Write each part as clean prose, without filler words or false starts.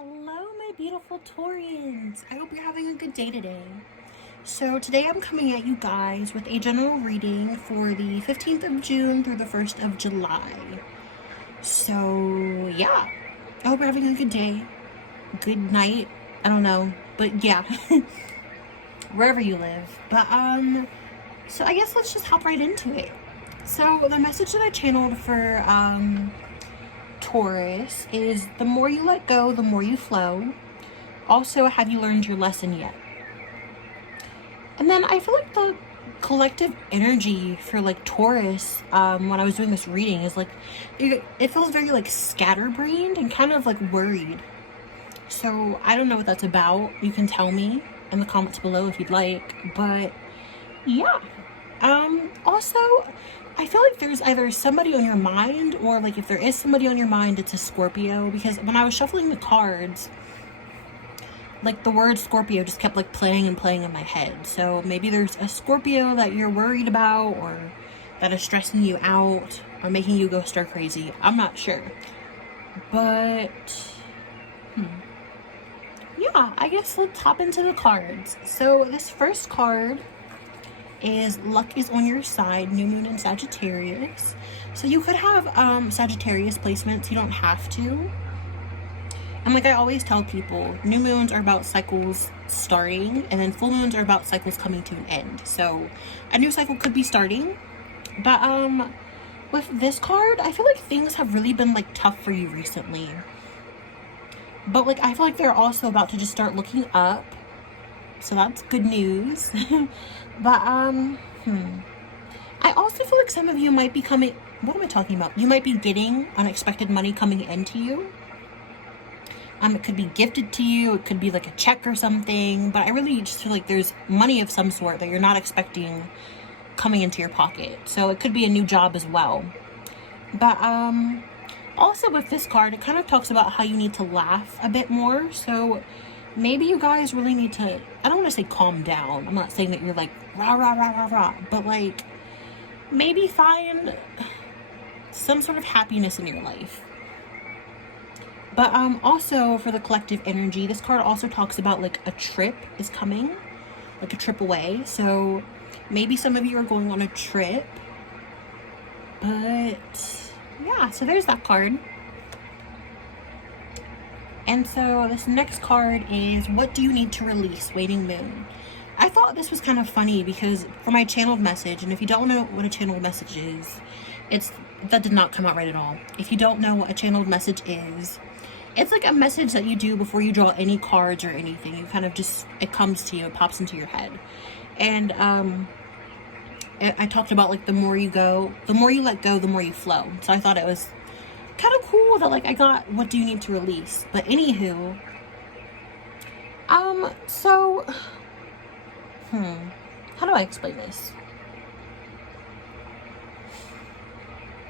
Hello, my beautiful Taurians. I hope you're having a good day today. So today I'm coming at you guys with a general reading for the 15th of June through the 1st of July. So yeah, I hope you're having a good day, good night, I don't know, but yeah, wherever you live. But so I guess let's just hop right into it. So the message that I channeled for Taurus is the more you let go, the more you flow. Also, have you learned your lesson yet? And then I feel like the collective energy for like Taurus when I was doing this reading is like it feels very like scatterbrained and kind of like worried. So I don't know what that's about. You can tell me in the comments below if you'd like. But yeah. Also, I feel like there's either somebody on your mind, or like if there is somebody on your mind, it's a Scorpio, because when I was shuffling the cards, like the word Scorpio just kept like playing and playing in my head. So maybe there's a Scorpio that you're worried about, or that is stressing you out, or making you go stir crazy. I'm not sure. But yeah, I guess let's hop into the cards. So this first card is luck is on your side, new moon in Sagittarius. So you could have Sagittarius placements, you don't have to. And like I always tell people, new moons are about cycles starting, and then full moons are about cycles coming to an end. So a new cycle could be starting. But with this card, I feel like things have really been like tough for you recently. But like I feel like they're also about to just start looking up. So that's good news. But I also feel like some of you might be coming, what am I talking about? You might be getting unexpected money coming into you. It could be gifted to you, it could be like a check or something, but I really just feel like there's money of some sort that you're not expecting coming into your pocket. So it could be a new job as well. But also with this card, it kind of talks about how you need to laugh a bit more. So maybe you guys really need to, I don't want to say calm down. I'm not saying that you're like rah, rah, rah, rah, rah. But like maybe find some sort of happiness in your life. But also for the collective energy, this card also talks about like a trip is coming. Like a trip away. So maybe some of you are going on a trip. But yeah, so there's that card. And so this next card is what do you need to release, Waiting Moon. I thought this was kind of funny because for my channeled message, and if you don't know what a channeled message is, that did not come out right at all. If you don't know what a channeled message is, it's like a message that you do before you draw any cards or anything. You kind of just, it comes to you, it pops into your head. And I talked about like the more you let go, the more you flow. So I thought it was kind of cool that like I got what do you need to release. But anywho, so how do I explain this?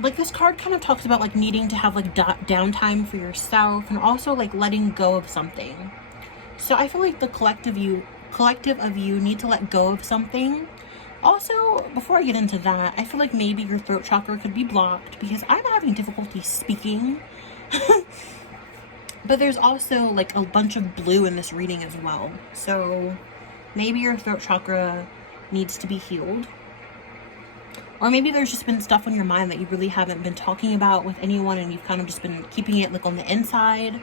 Like this card kind of talks about like needing to have like downtime for yourself, and also like letting go of something. So I feel like the collective of you need to let go of something. Also, before I get into that, I feel like maybe your throat chakra could be blocked because I'm having difficulty speaking. But there's also like a bunch of blue in this reading as well. So maybe your throat chakra needs to be healed. Or maybe there's just been stuff on your mind that you really haven't been talking about with anyone, and you've kind of just been keeping it like on the inside.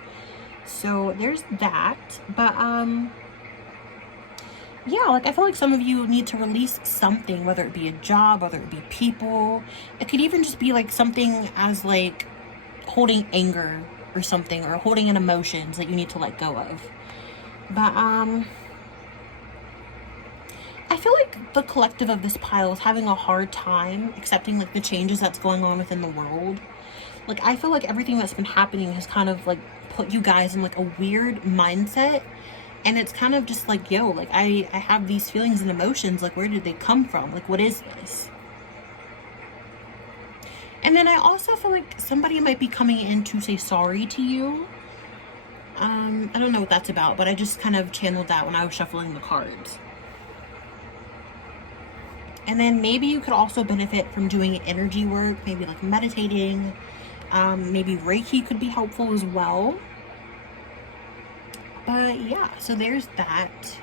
So there's that. But yeah, like I feel like some of you need to release something, whether it be a job, whether it be people. It could even just be like something as like holding anger or something, or holding in emotions that you need to let go of. But I feel like the collective of this pile is having a hard time accepting like the changes that's going on within the world. Like I feel like everything that's been happening has kind of like put you guys in like a weird mindset. And it's kind of just like, yo, like I have these feelings and emotions, like where did they come from? Like what is this? And then I also feel like somebody might be coming in to say sorry to you. I don't know what that's about, but I just kind of channeled that when I was shuffling the cards. And then maybe you could also benefit from doing energy work, maybe like meditating. Maybe Reiki could be helpful as well. But yeah, so there's that.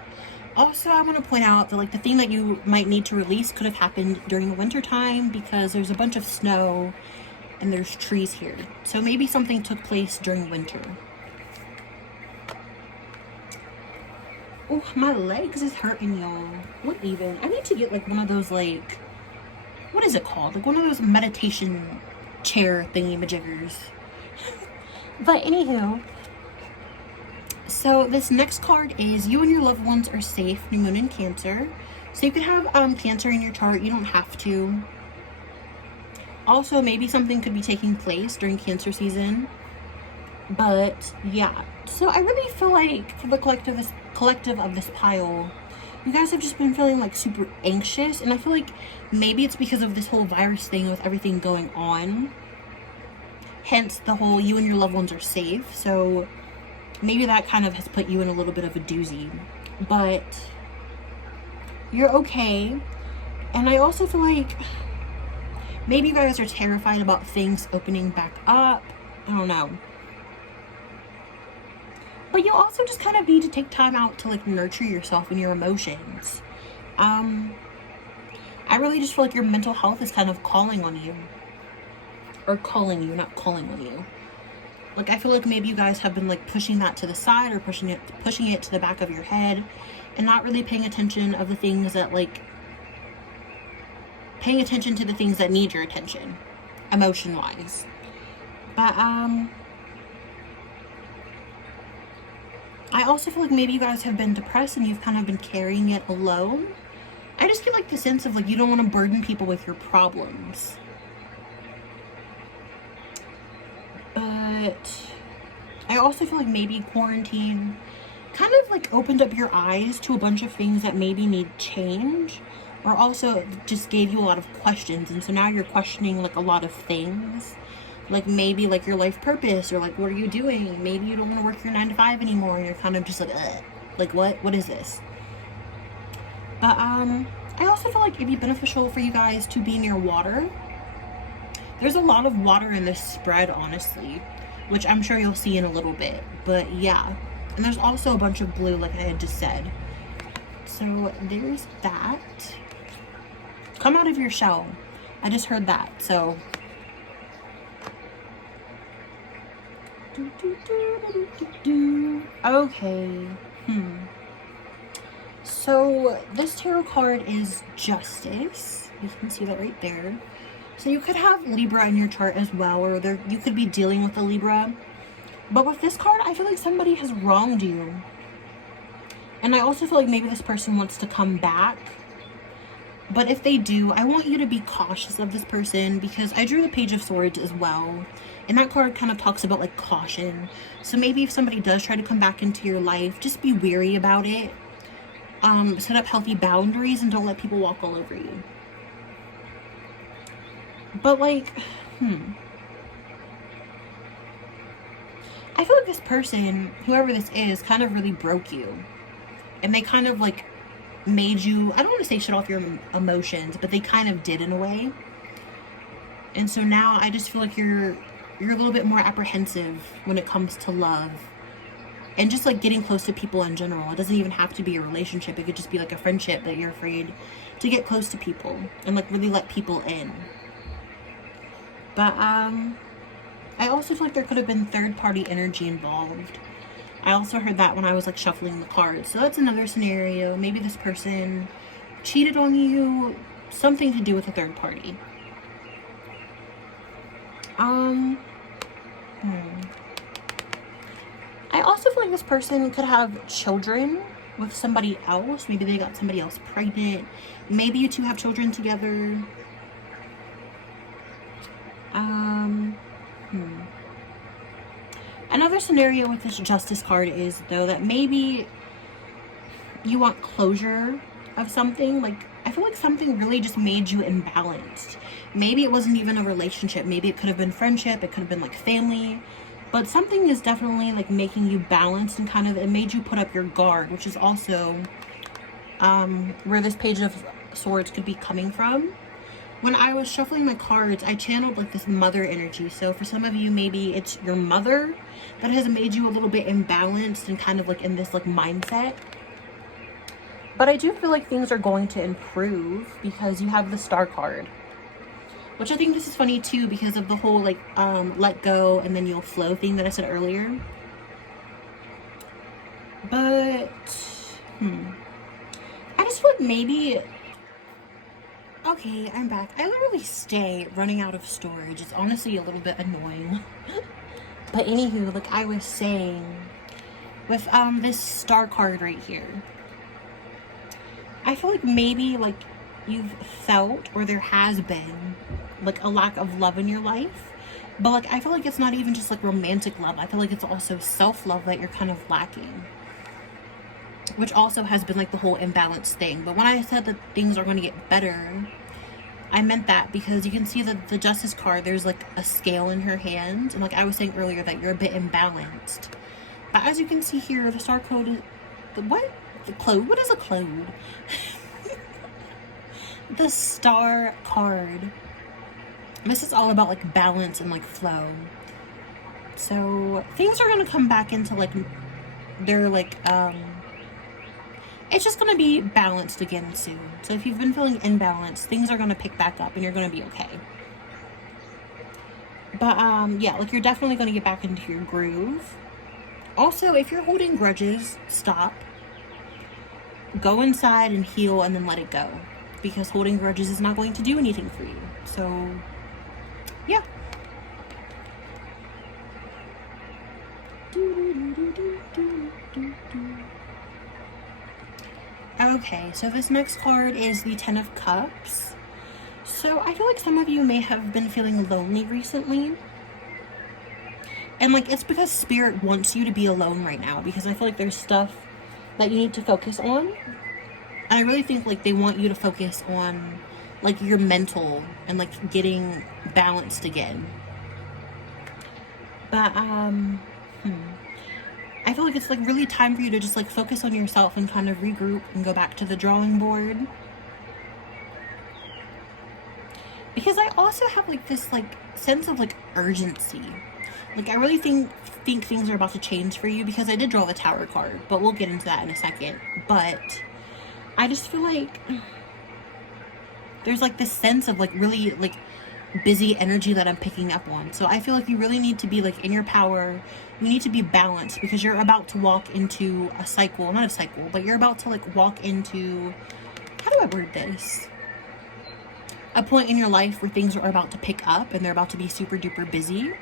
Also, I want to point out that like the thing that you might need to release could have happened during the winter time, because there's a bunch of snow and there's trees here. So maybe something took place during winter. Oh, my legs is hurting, y'all. What even? I need to get like one of those, like, what is it called? Like one of those meditation chair thingy majiggers. But anywho, so this next card is you and your loved ones are safe, new moon in Cancer. So you could have Cancer in your chart. You don't have to. Also, maybe something could be taking place during Cancer season. But yeah, so I really feel like for the collective of this pile, you guys have just been feeling like super anxious, and I feel like maybe it's because of this whole virus thing with everything going on. Hence the whole you and your loved ones are safe. So maybe that kind of has put you in a little bit of a doozy, but you're okay. And I also feel like maybe you guys are terrified about things opening back up. I don't know. But you also just kind of need to take time out to like nurture yourself and your emotions. I really just feel like your mental health is kind of calling on you. Or calling you, not calling on you. Like I feel like maybe you guys have been like pushing that to the side, or pushing it to the back of your head, and not really paying attention of the things that like paying attention to the things that need your attention, emotion wise. But I also feel like maybe you guys have been depressed and you've kind of been carrying it alone. I just get like the sense of like you don't want to burden people with your problems. But I also feel like maybe quarantine kind of like opened up your eyes to a bunch of things that maybe need change, or also just gave you a lot of questions. And so now you're questioning like a lot of things, like maybe like your life purpose, or like what are you doing? Maybe you don't want to work your 9 to 5 anymore, and you're kind of just like what is this? But I also feel like it'd be beneficial for you guys to be near water. There's a lot of water in this spread, honestly, which I'm sure you'll see in a little bit. But yeah, and there's also a bunch of blue, like I had just said. So there's that. Come out of your shell. I just heard that, so. Okay. So this tarot card is Justice. You can see that right there. So you could have Libra in your chart as well, or you could be dealing with a Libra. But with this card, I feel like somebody has wronged you. And I also feel like maybe this person wants to come back. But if they do, I want you to be cautious of this person, because I drew the Page of Swords as well. And that card kind of talks about like caution. So maybe if somebody does try to come back into your life, just be wary about it. Set up healthy boundaries and don't let people walk all over you. But like, I feel like this person, whoever this is, kind of really broke you. And they kind of like made you, I don't want to say shut off your emotions, but they kind of did in a way. And so now I just feel like you're a little bit more apprehensive when it comes to love. And just like getting close to people in general. It doesn't even have to be a relationship. It could just be like a friendship that you're afraid to get close to people and like really let people in. But I also feel like there could have been third-party energy involved. I also heard that when I was like shuffling the cards. So that's another scenario. Maybe this person cheated on you, something to do with a third party. I also feel like this person could have children with somebody else. Maybe they got somebody else pregnant. Maybe you two have children together. Another scenario with this Justice card is, though, that maybe you want closure of something. Like, I feel like something really just made you imbalanced. Maybe it wasn't even a relationship. Maybe it could have been friendship. It could have been like family. But something is definitely like making you balanced, and kind of it made you put up your guard, which is also where this Page of Swords could be coming from. when I was shuffling my cards, I channeled like this mother energy. So for some of you, maybe it's your mother that has made you a little bit imbalanced and kind of like in this like mindset. But I do feel like things are going to improve because you have the Star card. Which I think this is funny too because of the whole like let go and then you'll flow thing that I said earlier. But I just feel like maybe... Okay, I'm back. I literally stay running out of storage. It's honestly a little bit annoying. But anywho, like I was saying, with this Star card right here, I feel like maybe like you've felt, or there has been, like a lack of love in your life. But like I feel like it's not even just like romantic love. I feel like it's also self-love that you're kind of lacking. Which also has been like the whole imbalance thing. But when I said that things are going to get better, I meant that because you can see that the Justice card, there's like a scale in her hand. And like I was saying earlier, that you're a bit imbalanced. But as you can see here, the Star code is... What? The clode? What is a clode? The Star card. This is all about like balance and like flow. So things are going to come back into like... They're like... It's just going to be balanced again soon. So if you've been feeling imbalanced, things are going to pick back up and you're going to be okay. But, yeah, like you're definitely going to get back into your groove. Also, if you're holding grudges, stop. Go inside and heal and then let it go. Because holding grudges is not going to do anything for you. So, yeah. Okay, so this next card is the Ten of Cups. So I feel like some of you may have been feeling lonely recently. And like it's because Spirit wants you to be alone right now, because I feel like there's stuff that you need to focus on. And I really think like they want you to focus on like your mental and like getting balanced again. But I feel like it's like really time for you to just like focus on yourself and kind of regroup and go back to the drawing board. Because I also have like this like sense of like urgency. Like I really think things are about to change for you, because I did draw the Tower card, but we'll get into that in a second. But I just feel like there's like this sense of like really like busy energy that I'm picking up on. So I feel like you really need to be like in your power. You need to be balanced, because you're about to walk into a cycle, not a cycle, but you're about to like walk into, how do I word this? A point in your life where things are about to pick up and they're about to be super duper busy.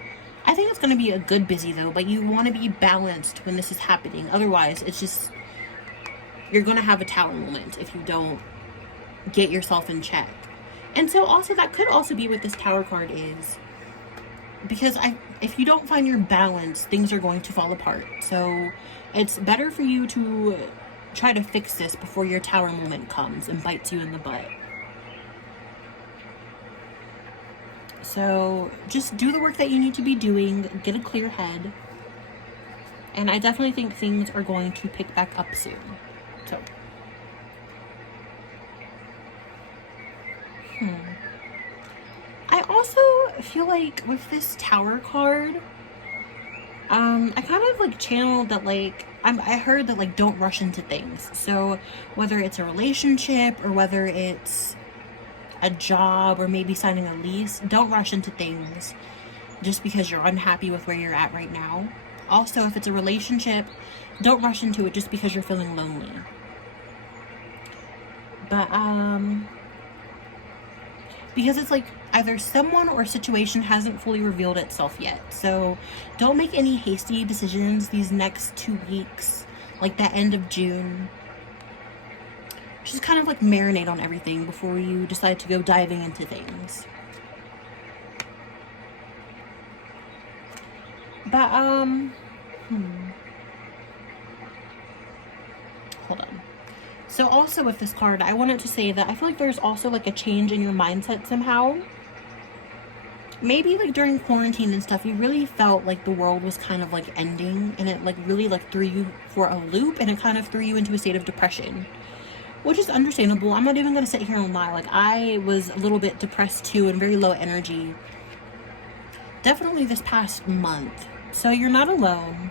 I think it's going to be a good busy though, but you want to be balanced when this is happening. Otherwise, it's just, you're going to have a Tower moment if you don't get yourself in check. And so also that could also be what this Tower card is. Because if you don't find your balance, things are going to fall apart. So it's better for you to try to fix this before your Tower moment comes and bites you in the butt. So just do the work that you need to be doing, get a clear head. And I definitely think things are going to pick back up soon. So. I also feel like with this Tower card, I kind of like channeled that like, I heard that like don't rush into things. So whether it's a relationship or whether it's a job or maybe signing a lease, don't rush into things just because you're unhappy with where you're at right now. Also, if it's a relationship, don't rush into it just because you're feeling lonely. But, because it's like either someone or situation hasn't fully revealed itself yet. So don't make any hasty decisions these next 2 weeks, like that end of June. Just kind of like marinate on everything before you decide to go diving into things. But, hold on. So also with this card, I wanted to say that I feel like there's also like a change in your mindset somehow. Maybe like during quarantine and stuff, you really felt like the world was kind of like ending, and it like really like threw you for a loop, and it kind of threw you into a state of depression. which is understandable. I'm not even going to sit here and lie. Like, I was a little bit depressed too and very low energy. Definitely this past month. So you're not alone.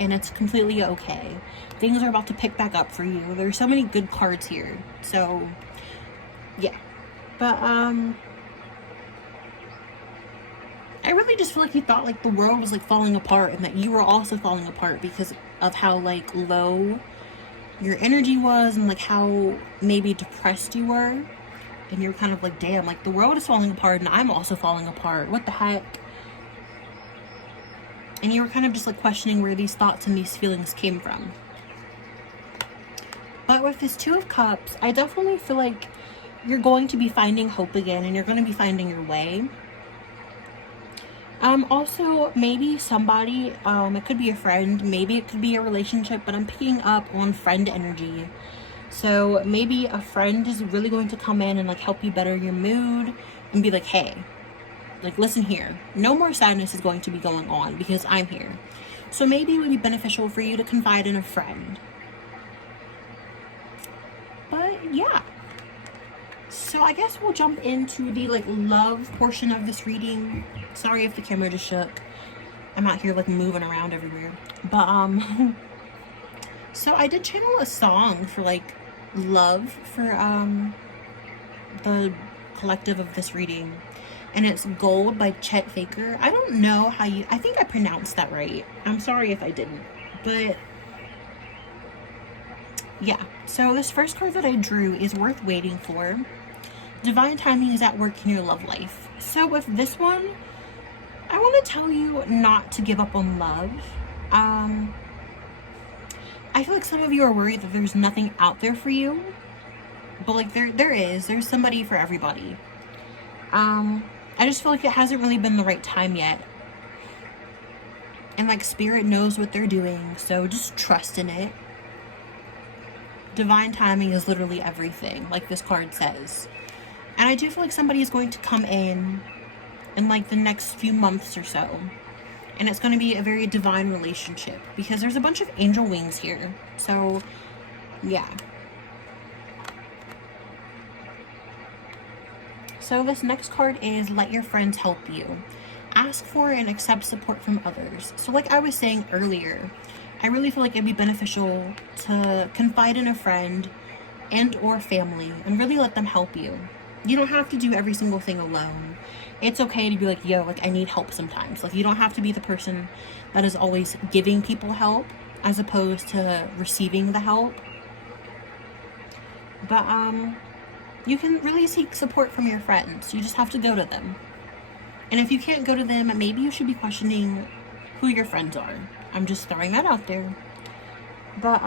And it's completely okay. Things are about to pick back up for you. There's so many good cards here. So, yeah. But, I really just feel like you thought, like, the world was, like, falling apart, and that you were also falling apart because of how, like, low your energy was, and, like, how maybe depressed you were. And you're kind of like, damn, like, the world is falling apart, and I'm also falling apart. What the heck? And you were kind of just, like, questioning where these thoughts and these feelings came from. But with this Two of Cups, I definitely feel like you're going to be finding hope again, and you're going to be finding your way. Also, maybe somebody, it could be a friend, maybe it could be a relationship, but I'm picking up on friend energy. So maybe a friend is really going to come in and, like, help you better your mood and be like, hey, like, listen here, no more sadness is going to be going on because I'm here. So maybe it would be beneficial for you to confide in a friend. But yeah. So I guess we'll jump into the, like, love portion of this reading. Sorry if the camera just shook. I'm out here, like, moving around everywhere. But, so I did channel a song for, like, love for, the collective of this reading. And it's Gold by Chet Faker. I don't know how I think I pronounced that right. I'm sorry if I didn't. But, yeah. So this first card that I drew is Worth Waiting For. Divine timing is at work in your love life. So with this one, I want to tell you not to give up on love. I feel like some of you are worried that there's nothing out there for you. But, like, there is. There's somebody for everybody. I just feel like it hasn't really been the right time yet. And, like, Spirit knows what they're doing. So just trust in it. Divine timing is literally everything, like this card says. And I do feel like somebody is going to come in like, the next few months or so. And it's going to be a very divine relationship. Because there's a bunch of angel wings here. So, yeah. So this next card is Let Your Friends Help You. Ask for and accept support from others. So like I was saying earlier, I really feel like it'd be beneficial to confide in a friend and or family and really let them help you. You don't have to do every single thing alone. It's okay to be like, yo, like, I need help sometimes. Like, you don't have to be the person that is always giving people help as opposed to receiving the help. But, you can really seek support from your friends. You just have to go to them. And if you can't go to them, maybe you should be questioning who your friends are. I'm just throwing that out there. But,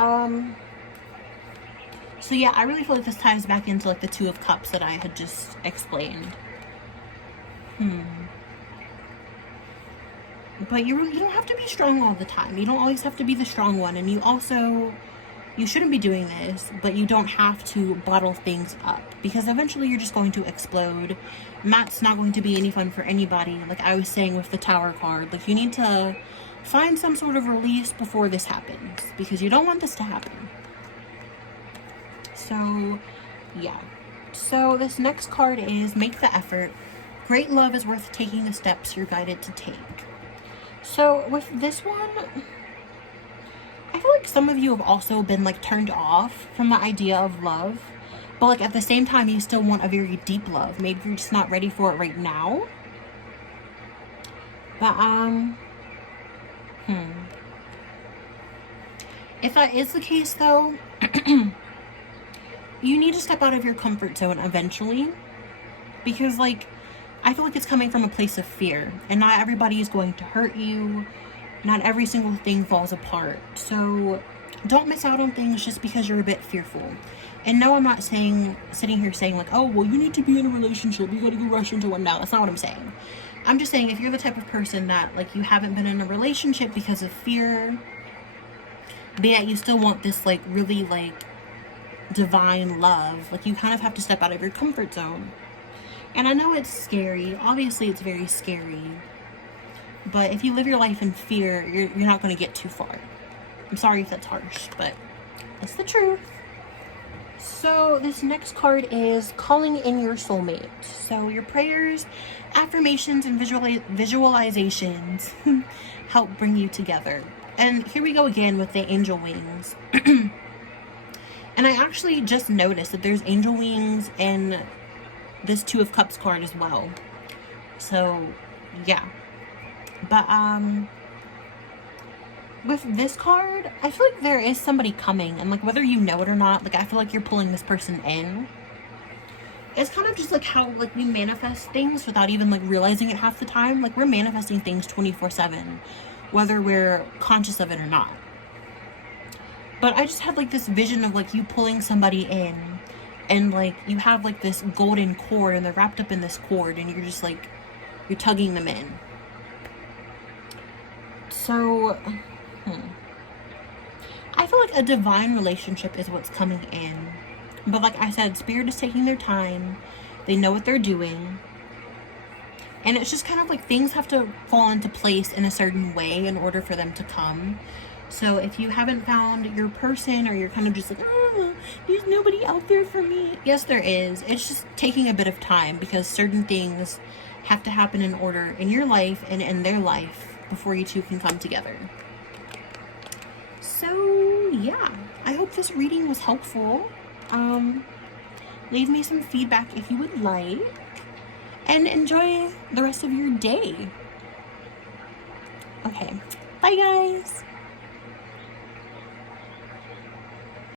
so yeah, I really feel like this ties back into, like, the Two of Cups that I had just explained. But you don't have to be strong all the time. You don't always have to be the strong one. And you shouldn't be doing this, but you don't have to bottle things up. Because eventually you're just going to explode. And that's not going to be any fun for anybody. Like I was saying with the Tower card. Like, you need to find some sort of release before this happens. Because you don't want this to happen. So, yeah. So this next card is Make the Effort. Great love is worth taking the steps you're guided to take. So with this one, I feel like some of you have also been, like, turned off from the idea of love. But, like, at the same time, you still want a very deep love. Maybe you're just not ready for it right now. But, if that is the case, though, you need to step out of your comfort zone eventually. Because, like, I feel like it's coming from a place of fear. And not everybody is going to hurt you. Not every single thing falls apart. So don't miss out on things just because you're a bit fearful. And no, I'm not sitting here saying, like, oh, well, you need to be in a relationship. You gotta go rush into one now. That's not what I'm saying. I'm just saying, if you're the type of person that, like, you haven't been in a relationship because of fear, but yet you still want this, like, really, like, divine love, like, you kind of have to step out of your comfort zone. And I know it's scary. Obviously, it's very scary. But if you live your life in fear, you're not going to get too far. I'm sorry if that's harsh, but that's the truth. So this next card is calling in your soulmate. So your prayers, affirmations, and visualizations help bring you together. And here we go again with the angel wings. And I actually just noticed that there's angel wings in this Two of Cups card as well. So yeah. But with this card, I feel like there is somebody coming, and like whether you know it or not, like I feel like you're pulling this person in. It's kind of just like how like we manifest things without even like realizing it half the time. Like we're manifesting things 24/7, whether we're conscious of it or not. But I just had like this vision of like you pulling somebody in, and like you have like this golden cord, and they're wrapped up in this cord, and you're just like, you're tugging them in. So I feel like a divine relationship is what's coming in. But like I said, Spirit is taking their time. They know what they're doing. And it's just kind of like things have to fall into place in a certain way in order for them to come. So if you haven't found your person, or you're kind of just like, oh, there's nobody out there for me. Yes, there is. It's just taking a bit of time, because certain things have to happen in order in your life and in their life before you two can come together. So yeah, I hope this reading was helpful. Leave me some feedback if you would like, and enjoy the rest of your day. Okay, bye guys.